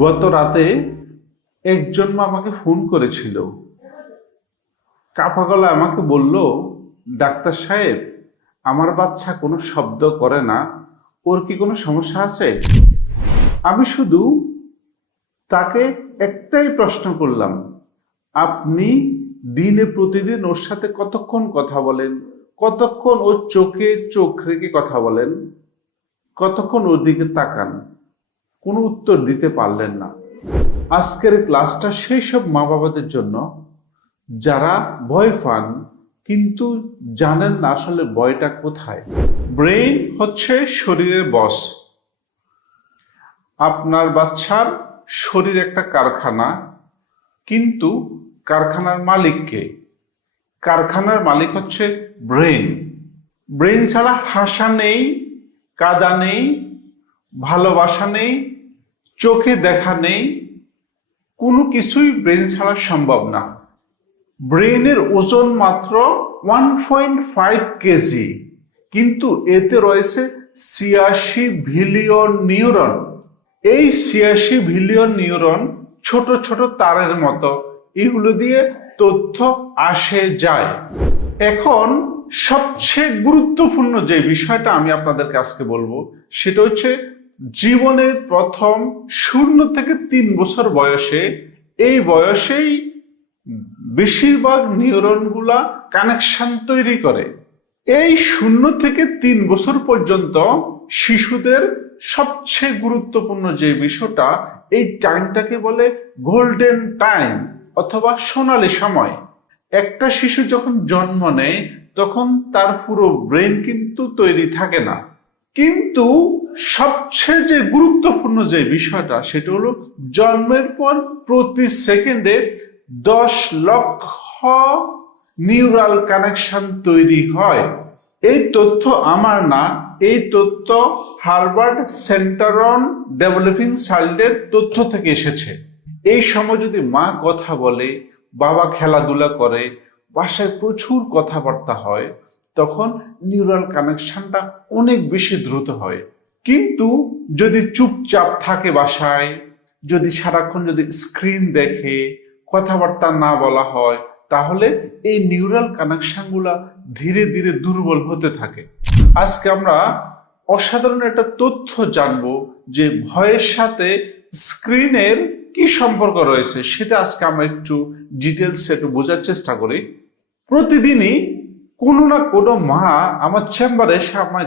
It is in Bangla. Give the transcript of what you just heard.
গত রাতে একজন মা আমাকে ফোন করেছিল। কাঁপা গলায় আমাকে বলল, ডাক্তার সাহেব, আমার বাচ্চা কোনো শব্দ করে না, ওর কি কোনো সমস্যা আছে? আমি শুধু তাকে একটাই প্রশ্ন করলাম, আপনি দিনে প্রতিদিন ওর সাথে কতক্ষণ কথা বলেন, কতক্ষণ ওর চোখে চোখ রেখে কথা বলেন, কতক্ষণ ওর দিকে তাকান? কোনো উত্তর দিতে পারলেন না। আজকের ক্লাসটা সেই সব মা বাবাদের জন্য যারা ভয় পান কিন্তু জানেন না আসলে ভয়টা কোথায়। ব্রেইন হচ্ছে শরীরের বস। আপনার বাচ্চার শরীর একটা কারখানা, কিন্তু কারখানার মালিক কে? কারখানার মালিক হচ্ছে ব্রেইন। ব্রেইন ছাড়া হাসা নেই, কাঁদা নেই, ভালোবাসা নেই, চোখে দেখা নেই, কোনো কিছুই ব্রেন ছাড়া সম্ভব না। ব্রেনের ওজন মাত্র 1.5 কেজি, কিন্তু এতে রয়েছে 86 বিলিয়ন নিউরন। এই 86 বিলিয়ন নিউরন ছোট ছোট তারের মতো, এগুলো দিয়ে তথ্য আসে যায়। এখন সবচেয়ে গুরুত্বপূর্ণ যে বিষয়টা আমি আপনাদেরকে আজকে বলবো সেটা হচ্ছে জীবনের প্রথম 0 থেকে 3 বছর বয়সে, এই বয়সেই বেশিরভাগ নিউরনগুলা কানেকশন তৈরি করে। এই 0 থেকে 3 বছর পর্যন্ত শিশুদের সবচেয়ে গুরুত্বপূর্ণ যে বিষয়টা, এই টাইমটাকে বলে গোল্ডেন টাইম অথবা সোনালী সময়। একটা শিশু যখন জন্ম নেয় তখন তার পুরো ব্রেন কিন্তু তৈরি থাকে না, কিন্তু সবচেয়ে যে গুরুত্বপূর্ণ যে বিষয়টা সেটা হলো জন্মের পর প্রতি সেকেন্ডে 10 লক্ষ নিউরাল কানেকশন তৈরি হয়। এই তথ্য আমার না, এই তথ্য হার্ভার্ড সেন্টার অন ডেভেলপিং চাইল্ডের তথ্য থেকে এসেছে। এই সময় যদি মা কথা বলে, বাবা খেলাধুলা করে, বাসায় প্রচুর কথাবার্তা হয়, তখন নিউরাল কানেকশনটা অনেক বেশি দ্রুত হয়। কিন্তু যদি চুপচাপ থাকে বাসায়, যদি সারাক্ষণ যদি স্ক্রিন দেখে, কথাবার্তা না বলা হয়, তাহলে এই নিউরাল কানেকশন গুলা ধীরে ধীরে দুর্বল হতে থাকে। আজকে আমরা অসাধারণ একটা তথ্য জানবো যে ভয়ের সাথে স্ক্রিনের কি সম্পর্ক রয়েছে, সেটা আজকে আমরা একটু ডিটেলস একটু বোঝার চেষ্টা করি। প্রতিদিনই কোনো না কোনো মা আমার চেম্বারে এসে আমাকে